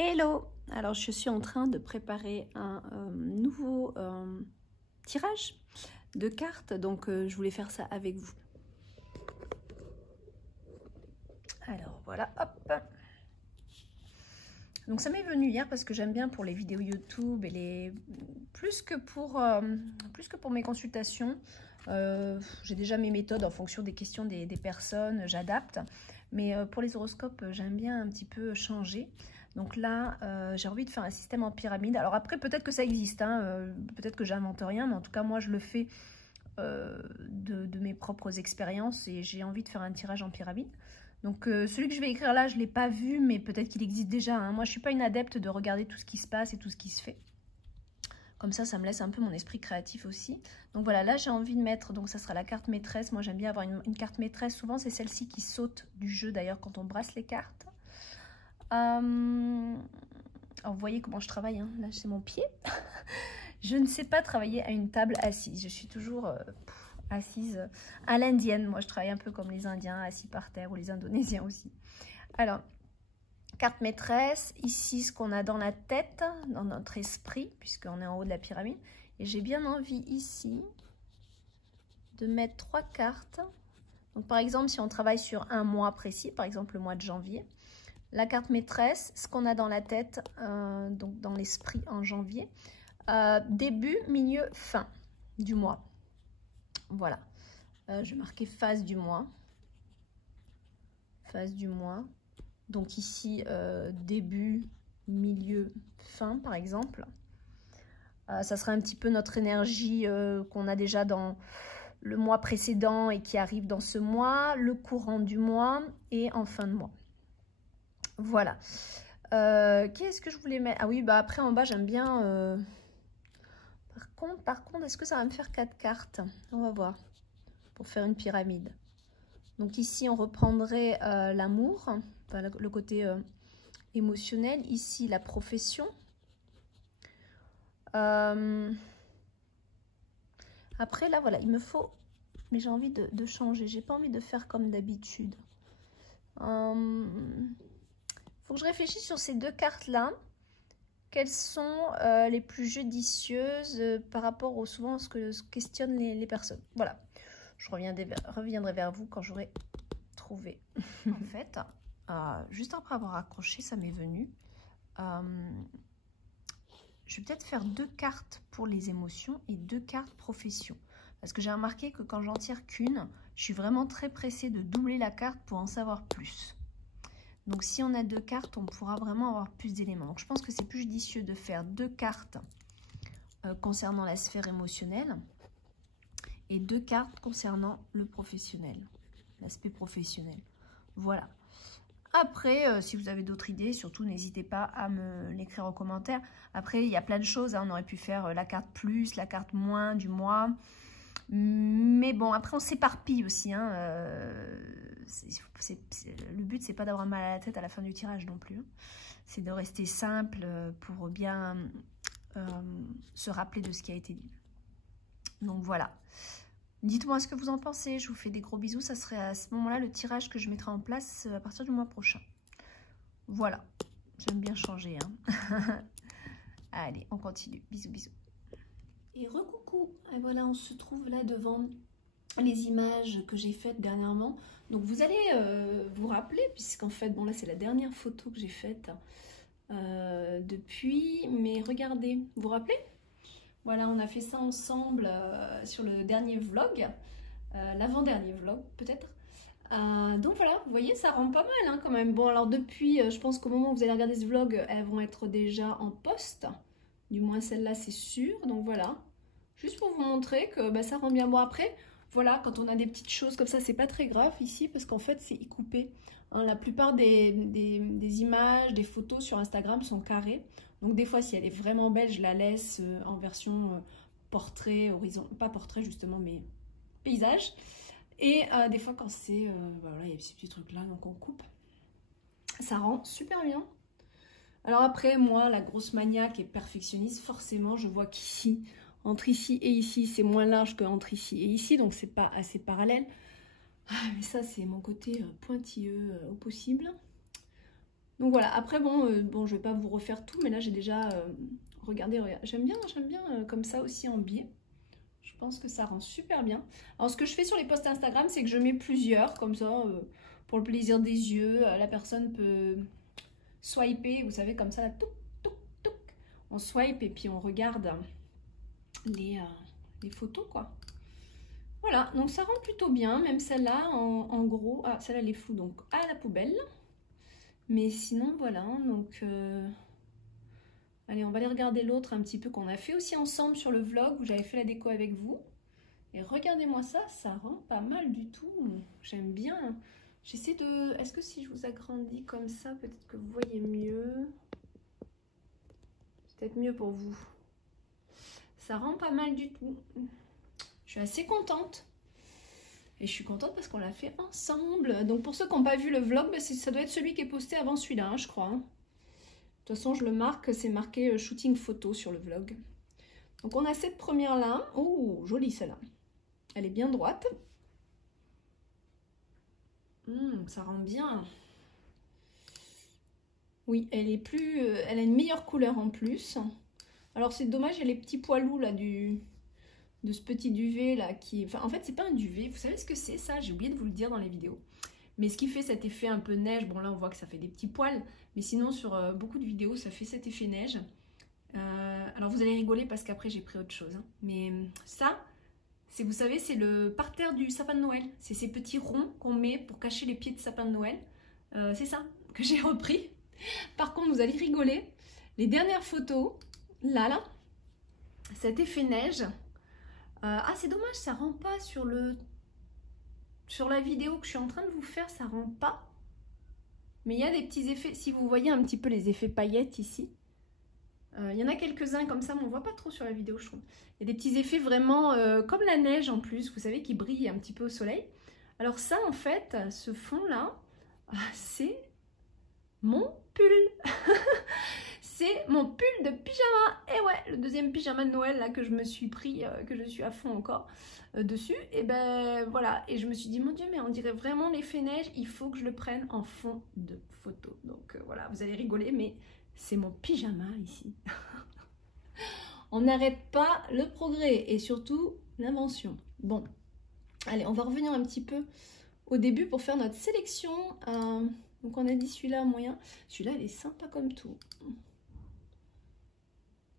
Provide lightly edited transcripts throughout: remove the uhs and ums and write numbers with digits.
Hello! Alors je suis en train de préparer un nouveau tirage de cartes, donc je voulais faire ça avec vous. Alors voilà, hop! Donc ça m'est venu hier parce que j'aime bien pour les vidéos YouTube et les plus que pour mes consultations. J'ai déjà mes méthodes en fonction des questions des personnes, j'adapte. Mais pour les horoscopes, j'aime bien un petit peu changer. Donc là, j'ai envie de faire un système en pyramide. Alors après, peut-être que ça existe, hein, peut-être que j'invente rien, mais en tout cas, moi, je le fais de mes propres expériences et j'ai envie de faire un tirage en pyramide. Donc celui que je vais écrire là, je ne l'ai pas vu, mais peut-être qu'il existe déjà, hein. Moi, je ne suis pas une adepte de regarder tout ce qui se passe et tout ce qui se fait. Comme ça me laisse un peu mon esprit créatif aussi. Donc voilà, là, j'ai envie de mettre, donc ça sera la carte maîtresse. Moi, j'aime bien avoir une carte maîtresse. Souvent, c'est celle-ci qui saute du jeu, d'ailleurs, quand on brasse les cartes. Alors, vous voyez comment je travaille, hein. Là, c'est mon pied. Je ne sais pas travailler à une table assise. Je suis toujours assise à l'indienne. Moi, je travaille un peu comme les Indiens, assis par terre, ou les Indonésiens aussi. Alors, carte maîtresse, ici, ce qu'on a dans la tête, dans notre esprit, puisqu'on est en haut de la pyramide. Et j'ai bien envie, ici, de mettre 3 cartes. Donc, par exemple, si on travaille sur un mois précis, par exemple le mois de janvier, la carte maîtresse, ce qu'on a dans la tête, donc dans l'esprit en janvier, début, milieu, fin du mois. Voilà. Je vais marquer phase du mois. Phase du mois. Donc ici, début, milieu, fin, par exemple. Ça sera un petit peu notre énergie qu'on a déjà dans le mois précédent et qui arrive dans ce mois, le courant du mois et en fin de mois. Voilà. Qu'est-ce que je voulais mettre? Ah oui, bah après en bas, j'aime bien... Par contre, est-ce que ça va me faire 4 cartes? On va voir. Pour faire une pyramide. Donc ici, on reprendrait l'amour, enfin, le côté émotionnel. Ici, la profession. Après, là, voilà, il me faut... Mais j'ai envie de changer. J'ai pas envie de faire comme d'habitude. Faut que je réfléchisse sur ces 2 cartes-là. Quelles sont les plus judicieuses par rapport au souvent ce que questionnent les personnes. Voilà. Je reviendrai vers vous quand j'aurai trouvé. En fait, juste après avoir accroché, ça m'est venu. Je vais peut-être faire 2 cartes pour les émotions et 2 cartes profession. Parce que j'ai remarqué que quand j'en tire qu'une, je suis vraiment très pressée de doubler la carte pour en savoir plus. Donc si on a 2 cartes, on pourra vraiment avoir plus d'éléments. Donc je pense que c'est plus judicieux de faire 2 cartes concernant la sphère émotionnelle et 2 cartes concernant le professionnel, l'aspect professionnel. Voilà. Après, si vous avez d'autres idées, surtout n'hésitez pas à me l'écrire en commentaire. Après, il y a plein de choses, hein. On aurait pu faire la carte plus, la carte moins du mois. Mais bon, après on s'éparpille aussi, hein. Le but, c'est pas d'avoir mal à la tête à la fin du tirage non plus. C'est de rester simple pour bien se rappeler de ce qui a été dit. Donc voilà. Dites-moi ce que vous en pensez. Je vous fais des gros bisous. Ça serait à ce moment-là le tirage que je mettrai en place à partir du mois prochain. Voilà. J'aime bien changer, hein. Allez, on continue. Bisous, bisous. Et recoucou. Et voilà, on se trouve là devant les images que j'ai faites dernièrement. Donc vous allez vous rappeler, puisqu'en fait, bon là c'est la dernière photo que j'ai faite depuis, mais regardez, vous vous rappelez? Voilà, on a fait ça ensemble sur le dernier vlog, l'avant-dernier vlog peut-être. Donc voilà, vous voyez, ça rend pas mal, hein, quand même. Bon alors depuis, je pense qu'au moment où vous allez regarder ce vlog, elles vont être déjà en poste. Du moins celle-là c'est sûr, donc voilà. Juste pour vous montrer que bah, ça rend bien. Bon après, voilà, quand on a des petites choses comme ça, c'est pas très grave ici parce qu'en fait c'est coupé. Hein, la plupart des images, des photos sur Instagram sont carrées. Donc des fois si elle est vraiment belle, je la laisse en version portrait, horizon, pas portrait justement, mais paysage. Et des fois quand c'est, voilà, il y a ces petits trucs là, donc on coupe. Ça rend super bien. Alors après, moi, la grosse maniaque et perfectionniste, forcément, je vois qu'ici, entre ici et ici, c'est moins large qu'entre ici et ici, donc c'est pas assez parallèle. Ah, mais ça, c'est mon côté pointilleux au possible. Donc voilà, après bon, je vais pas vous refaire tout, mais là j'ai déjà regardé, j'aime bien comme ça aussi en biais. Je pense que ça rend super bien. Alors ce que je fais sur les posts Instagram, c'est que je mets plusieurs, comme ça, pour le plaisir des yeux. La personne peut swiper, vous savez, comme ça, là, touc, touc, touc. On swipe et puis on regarde les photos, quoi. Voilà, donc ça rend plutôt bien, même celle-là, en gros. Ah, celle-là, elle est floue, donc à la poubelle. Mais sinon, voilà, donc... allez, on va aller regarder l'autre un petit peu qu'on a fait aussi ensemble sur le vlog où j'avais fait la déco avec vous. Et regardez-moi ça, ça rend pas mal du tout. J'aime bien. J'essaie de... Est-ce que si je vous agrandis comme ça, peut-être que vous voyez mieux? Peut-être mieux pour vous. Ça rend pas mal du tout. Je suis assez contente. Et je suis contente parce qu'on l'a fait ensemble. Donc pour ceux qui n'ont pas vu le vlog, bah ça doit être celui qui est posté avant celui-là, hein, je crois. De toute façon, je le marque, c'est marqué shooting photo sur le vlog. Donc on a cette première-là. Oh, jolie celle-là. Elle est bien droite. Ça rend bien. Oui, elle est plus... elle a une meilleure couleur en plus. Alors c'est dommage, il y a les petits poilous là de ce petit duvet là qui... Enfin, en fait, c'est pas un duvet. Vous savez ce que c'est ça? J'ai oublié de vous le dire dans les vidéos. Mais ce qui fait cet effet un peu neige, bon là on voit que ça fait des petits poils. Mais sinon sur beaucoup de vidéos, ça fait cet effet neige. Alors vous allez rigoler parce qu'après j'ai pris autre chose. Hein. Mais ça... Vous savez, c'est le parterre du sapin de Noël. C'est ces petits ronds qu'on met pour cacher les pieds de sapin de Noël. C'est ça que j'ai repris. Par contre, vous allez rigoler. Les dernières photos, là, cet effet neige. Ah, c'est dommage, ça rend pas sur la vidéo que je suis en train de vous faire, ça rend pas. Mais il y a des petits effets. Si vous voyez un petit peu les effets paillettes ici. Il y en a quelques-uns comme ça, mais on ne voit pas trop sur la vidéo, je trouve. Il y a des petits effets vraiment comme la neige en plus, vous savez, qui brille un petit peu au soleil. Alors ça, en fait, ce fond-là, c'est mon pull. C'est mon pull de pyjama. Et ouais, le deuxième pyjama de Noël là que je me suis pris, que je suis à fond encore dessus. Et ben voilà, et je me suis dit, mon Dieu, mais on dirait vraiment l'effet neige, il faut que je le prenne en fond de photo. Donc voilà, vous allez rigoler, mais... c'est mon pyjama ici. On n'arrête pas le progrès et surtout l'invention. Bon, allez, on va revenir un petit peu au début pour faire notre sélection. Donc on a dit celui-là moyen. Celui-là, il est sympa comme tout.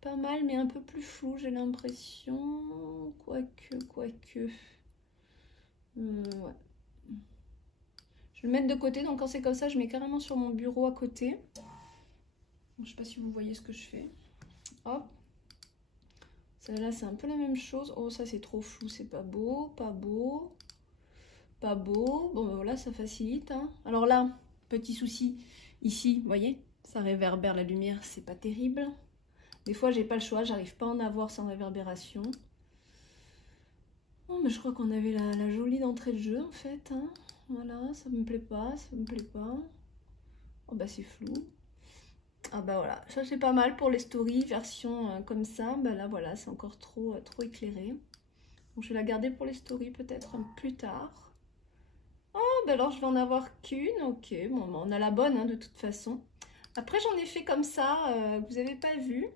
Pas mal, mais un peu plus flou, j'ai l'impression. Quoique. Ouais. Je vais le mettre de côté, donc quand c'est comme ça, je mets carrément sur mon bureau à côté. Je ne sais pas si vous voyez ce que je fais. Hop. Celle-là, c'est un peu la même chose. Oh, ça, c'est trop flou. C'est pas beau, pas beau. Pas beau. Bon, ben voilà, ça facilite. Hein. Alors là, petit souci. Ici, vous voyez, ça réverbère la lumière. C'est pas terrible. Des fois, j'ai pas le choix. J'arrive pas à en avoir sans réverbération. Oh, mais je crois qu'on avait la jolie d'entrée de jeu, en fait. Hein. Voilà, ça me plaît pas. Ça me plaît pas. Oh, bah, c'est flou. Ah bah voilà, ça c'est pas mal pour les stories, version comme ça. Bah là voilà, c'est encore trop éclairé. Donc je vais la garder pour les stories peut-être plus tard. Oh bah alors je vais en avoir qu'une, ok. Bon bah, on a la bonne hein, de toute façon. Après j'en ai fait comme ça, que vous n'avez pas vu.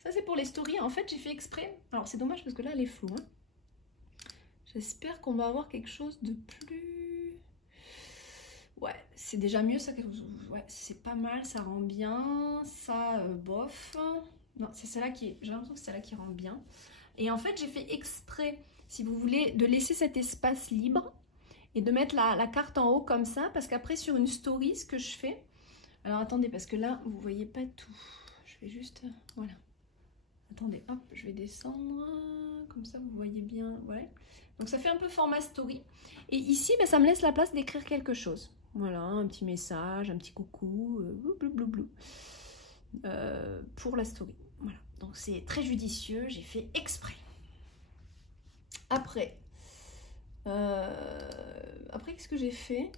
Ça c'est pour les stories, en fait j'ai fait exprès. Alors c'est dommage parce que là elle est floue. Hein. J'espère qu'on va avoir quelque chose de plus... Ouais, c'est déjà mieux ça. Ouais, c'est pas mal, ça rend bien. Ça, bof. Non, c'est celle-là qui... J'ai l'impression que c'est celle-là qui rend bien. Et en fait, j'ai fait exprès, si vous voulez, de laisser cet espace libre et de mettre la carte en haut comme ça. Parce qu'après, sur une story, ce que je fais... Alors, attendez, parce que là, vous voyez pas tout. Je vais juste... Voilà. Attendez, hop, je vais descendre. Comme ça, vous voyez bien. Ouais. Donc, ça fait un peu format story. Et ici, ben, ça me laisse la place d'écrire quelque chose. Voilà, un petit message, un petit coucou, pour la story. Voilà, donc c'est très judicieux, j'ai fait exprès. Après, qu'est-ce que j'ai fait?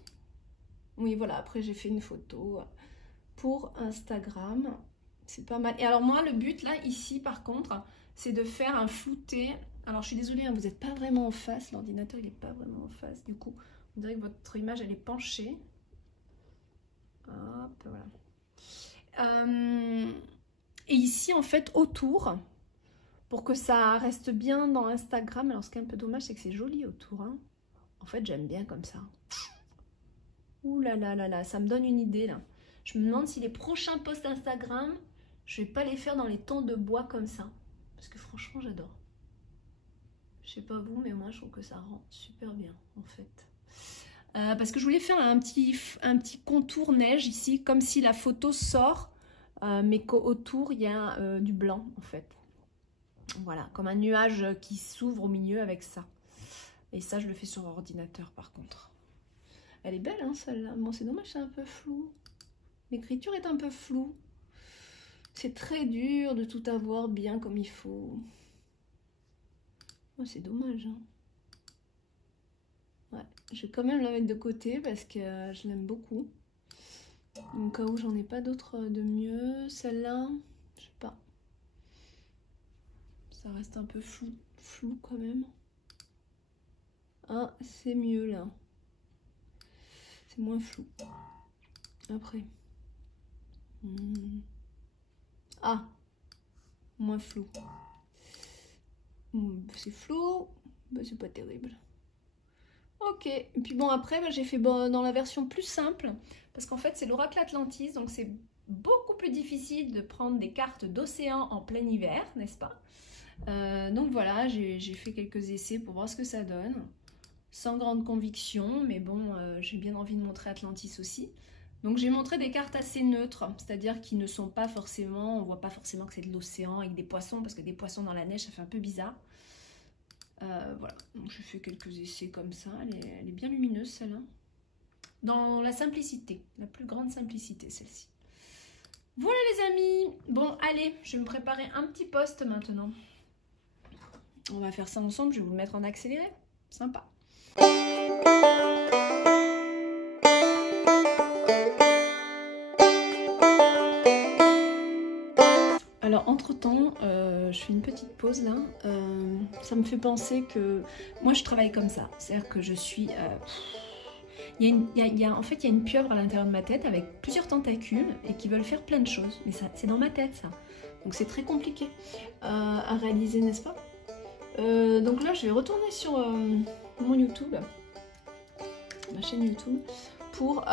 Oui, voilà, après j'ai fait une photo pour Instagram. C'est pas mal. Et alors moi, le but là, ici, par contre, c'est de faire un flouté. Alors je suis désolée, hein, vous n'êtes pas vraiment en face, l'ordinateur il n'est pas vraiment en face, du coup. On dirait que votre image, elle est penchée. Hop, voilà. Et ici, en fait, autour, pour que ça reste bien dans Instagram. Alors, ce qui est un peu dommage, c'est que c'est joli autour. Hein. En fait, j'aime bien comme ça. Ouh là là là là, ça me donne une idée, là. Je me demande si les prochains posts Instagram, je vais pas les faire dans les tons de bois comme ça. Parce que franchement, j'adore. Je sais pas vous, mais moi, je trouve que ça rend super bien, en fait. Parce que je voulais faire un petit contour neige ici, comme si la photo sort, mais qu'autour, il y a du blanc, en fait. Voilà, comme un nuage qui s'ouvre au milieu avec ça. Et ça, je le fais sur ordinateur, par contre. Elle est belle, hein, celle-là. Bon, c'est dommage, c'est un peu flou. L'écriture est un peu floue. C'est très dur de tout avoir bien comme il faut. Oh, c'est dommage, hein. Ouais, je vais quand même la mettre de côté parce que je l'aime beaucoup. Au cas où j'en ai pas d'autres de mieux. Celle-là, je sais pas. Ça reste un peu flou quand même. Ah, c'est mieux là. C'est moins flou. Après. Ah, moins flou. C'est flou, bah, c'est pas terrible. Ok, et puis bon après j'ai fait dans la version plus simple parce qu'en fait c'est l'Oracle Atlantis, donc c'est beaucoup plus difficile de prendre des cartes d'océan en plein hiver, n'est-ce pas? Donc voilà, j'ai fait quelques essais pour voir ce que ça donne, sans grande conviction, mais bon, j'ai bien envie de montrer Atlantis aussi. Donc j'ai montré des cartes assez neutres, c'est-à-dire qui ne sont pas forcément, on voit pas forcément que c'est de l'océan avec des poissons, parce que des poissons dans la neige ça fait un peu bizarre. Voilà, donc j'ai fait quelques essais comme ça, elle est bien lumineuse celle-là. Dans la simplicité, la plus grande simplicité celle-ci. Voilà les amis, bon allez, je vais me préparer un petit post maintenant. On va faire ça ensemble, je vais vous le mettre en accéléré, sympa. Alors entre-temps, je fais une petite pause là, ça me fait penser que moi je travaille comme ça, c'est-à-dire que je suis... en fait il y a une pieuvre à l'intérieur de ma tête avec plusieurs tentacules et qui veulent faire plein de choses, mais c'est dans ma tête ça, donc c'est très compliqué à réaliser, n'est-ce pas? Donc là je vais retourner sur mon YouTube, ma chaîne YouTube, pour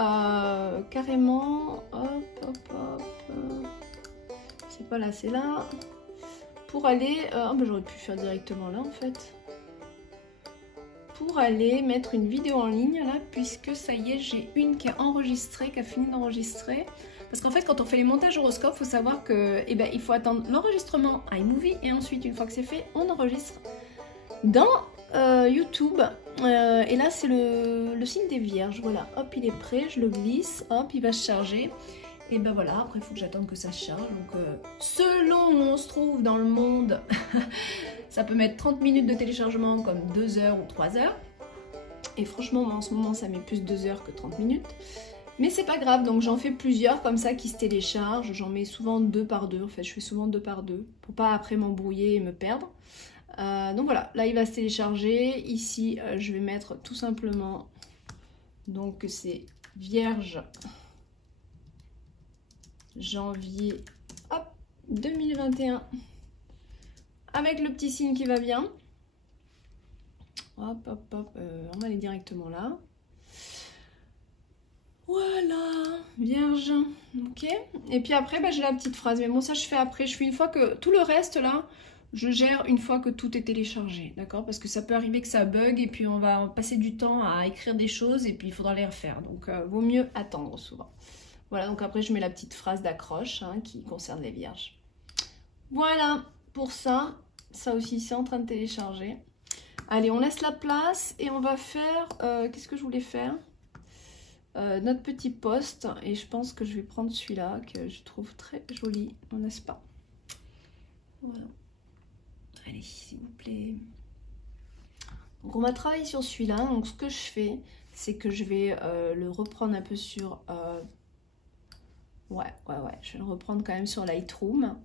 carrément, c'est pas là, c'est là, pour aller, bah, j'aurais pu faire directement là en fait, pour aller mettre une vidéo en ligne là, puisque ça y est, j'ai une qui est enregistrée, qui a fini d'enregistrer, parce qu'en fait quand on fait les montages horoscopes, il faut savoir que il faut attendre l'enregistrement iMovie, et ensuite une fois que c'est fait, on enregistre dans YouTube, et là c'est le signe des vierges, voilà, hop il est prêt, je le glisse, hop il va se charger. Et ben voilà, après il faut que j'attende que ça se charge. Donc selon où on se trouve dans le monde, ça peut mettre 30 minutes de téléchargement comme 2 heures ou 3 heures. Et franchement, moi en ce moment, ça met plus 2 heures que 30 minutes. Mais c'est pas grave, donc j'en fais plusieurs comme ça qui se téléchargent. J'en mets souvent 2 par 2, en fait je fais souvent 2 par 2 pour pas après m'embrouiller et me perdre. Donc voilà, là il va se télécharger. Ici, je vais mettre tout simplement, donc c'est vierge. Janvier, hop, 2021, avec le petit signe qui va bien. Hop, hop, hop, on va aller directement là. Voilà, vierge, ok. Et puis après, bah, j'ai la petite phrase, mais bon, ça je fais après. Je fais une fois que tout le reste là, je gère une fois que tout est téléchargé, d'accord? Parce que ça peut arriver que ça bug et puis on va passer du temps à écrire des choses et puis il faudra les refaire. Donc, vaut mieux attendre souvent. Voilà, donc après je mets la petite phrase d'accroche qui concerne les vierges. Voilà pour ça. Ça aussi c'est en train de télécharger. Allez, on laisse la place et on va faire... qu'est-ce que je voulais faire? Notre petit post. Et je pense que je vais prendre celui-là que je trouve très joli, n'est-ce pas? Voilà. Allez, s'il vous plaît. Donc on va travailler sur celui-là. Donc ce que je fais, c'est que je vais le reprendre un peu sur... Ouais, je vais le reprendre quand même sur Lightroom.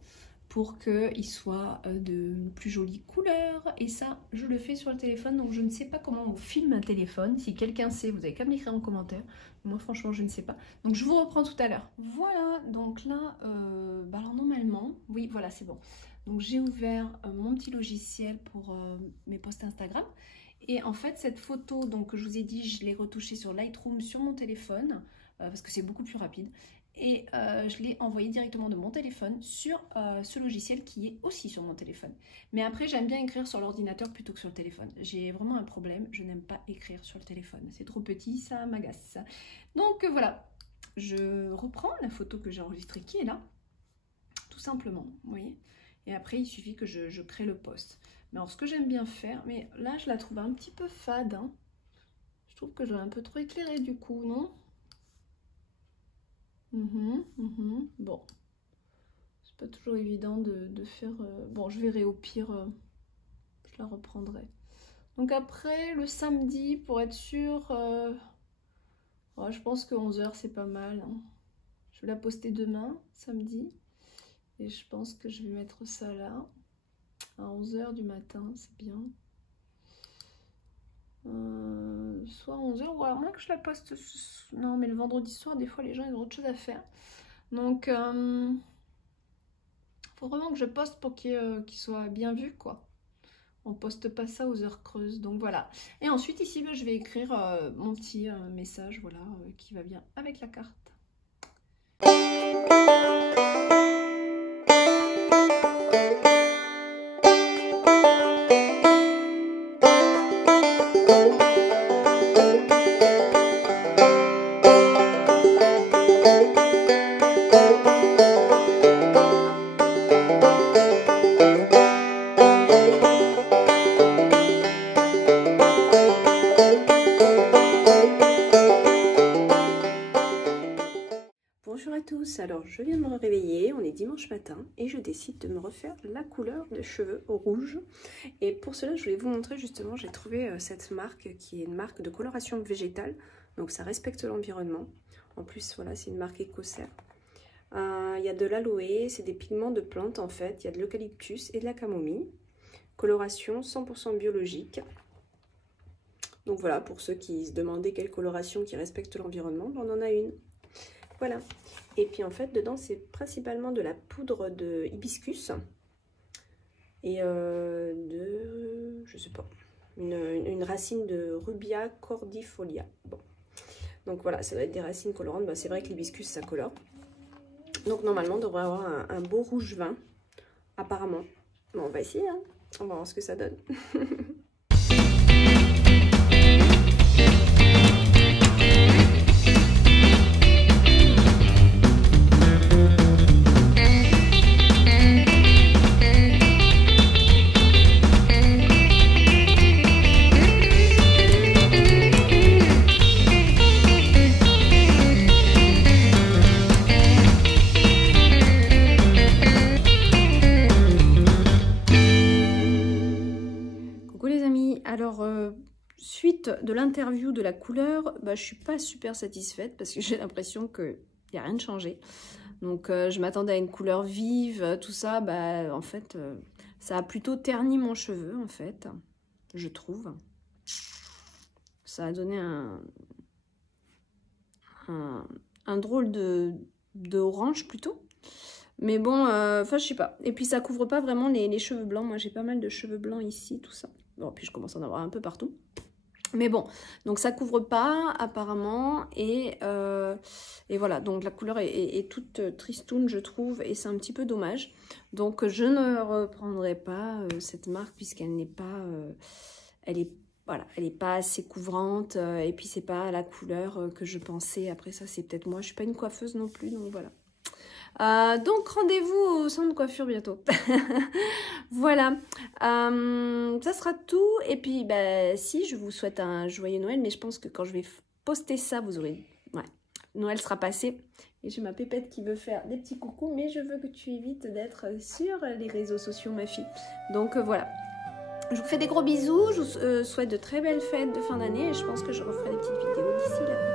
pour qu'il soit de plus jolies couleurs. Et ça, je le fais sur le téléphone, donc je ne sais pas comment on filme un téléphone. Si quelqu'un sait, vous avez qu'à m'écrire en commentaire. Moi, franchement, je ne sais pas. Donc, je vous reprends tout à l'heure. Voilà, donc là, alors normalement, oui, voilà, c'est bon. Donc, j'ai ouvert mon petit logiciel pour mes posts Instagram. Et en fait, cette photo, donc, que je vous ai dit, je l'ai retouchée sur Lightroom sur mon téléphone, parce que c'est beaucoup plus rapide. Et je l'ai envoyé directement de mon téléphone sur ce logiciel qui est aussi sur mon téléphone. Mais après, j'aime bien écrire sur l'ordinateur plutôt que sur le téléphone. J'ai vraiment un problème, je n'aime pas écrire sur le téléphone. C'est trop petit, ça m'agace. Donc voilà, je reprends la photo que j'ai enregistrée qui est là, tout simplement, vous voyez. Et après, il suffit que je crée le post. Mais alors, ce que j'aime bien faire, mais là, je la trouve un petit peu fade. Hein. Je trouve que je l'ai un peu trop éclairée du coup, non ? Bon, c'est pas toujours évident de faire... Bon, je verrai au pire, je la reprendrai. Donc après, le samedi, pour être sûr, ouais, je pense que 11 h c'est pas mal. Hein. Je vais la poster demain, samedi. Et je pense que je vais mettre ça là, à 11 h du matin, c'est bien. Soit 11 h, ou alors moins que je la poste... Non, mais le vendredi soir, des fois, les gens ils ont autre chose à faire. Donc, faut vraiment que je poste pour qu'il soit bien vu, quoi. On poste pas ça aux heures creuses, donc voilà. Et ensuite, ici, je vais écrire mon petit message, voilà, qui va bien avec la carte. Alors je viens de me réveiller, on est dimanche matin et je décide de me refaire la couleur de cheveux rouge. Et pour cela je voulais vous montrer justement, j'ai trouvé cette marque qui est une marque de coloration végétale, donc ça respecte l'environnement. En plus voilà, c'est une marque écossaire. Il y a de l'aloe, c'est des pigments de plantes en fait, il y a de l'eucalyptus et de la camomille. Coloration 100% biologique. Donc voilà, pour ceux qui se demandaient quelle coloration qui respecte l'environnement, on en a une. Voilà. Et puis en fait, dedans, c'est principalement de la poudre de hibiscus et je sais pas, une racine de Rubia cordifolia. Bon. Donc voilà, ça doit être des racines colorantes. Bah, c'est vrai que l'hibiscus, ça colore. Donc normalement, on devrait avoir un beau rouge vin, apparemment. Bon, on va essayer, hein. On va voir ce que ça donne. Suite de l'interview de la couleur, je suis pas super satisfaite parce que j'ai l'impression qu'il n'y a rien de changé. Donc je m'attendais à une couleur vive, tout ça, en fait ça a plutôt terni mon cheveu en fait, je trouve. Ça a donné un drôle de orange plutôt. Mais bon, enfin je sais pas. Et puis ça couvre pas vraiment les cheveux blancs. Moi j'ai pas mal de cheveux blancs ici, tout ça. Bon, puis je commence à en avoir un peu partout. Mais bon, donc ça couvre pas apparemment. Et voilà, donc la couleur est toute tristoune je trouve. Et c'est un petit peu dommage. Donc je ne reprendrai pas cette marque puisqu'elle n'est pas... Voilà, elle n'est pas assez couvrante. Et puis c'est pas la couleur que je pensais. Après ça c'est peut-être moi. Je suis pas une coiffeuse non plus, donc voilà. Donc rendez-vous au salon de coiffure bientôt. Voilà, ça sera tout. Et puis si je vous souhaite un joyeux Noël, mais je pense que quand je vais poster ça, vous aurez... Ouais, Noël sera passé. Et j'ai ma pépette qui veut faire des petits coucous, mais je veux que tu évites d'être sur les réseaux sociaux, ma fille. Donc voilà, je vous fais des gros bisous. Je vous souhaite de très belles fêtes de fin d'année et je pense que je referai des petites vidéos d'ici là.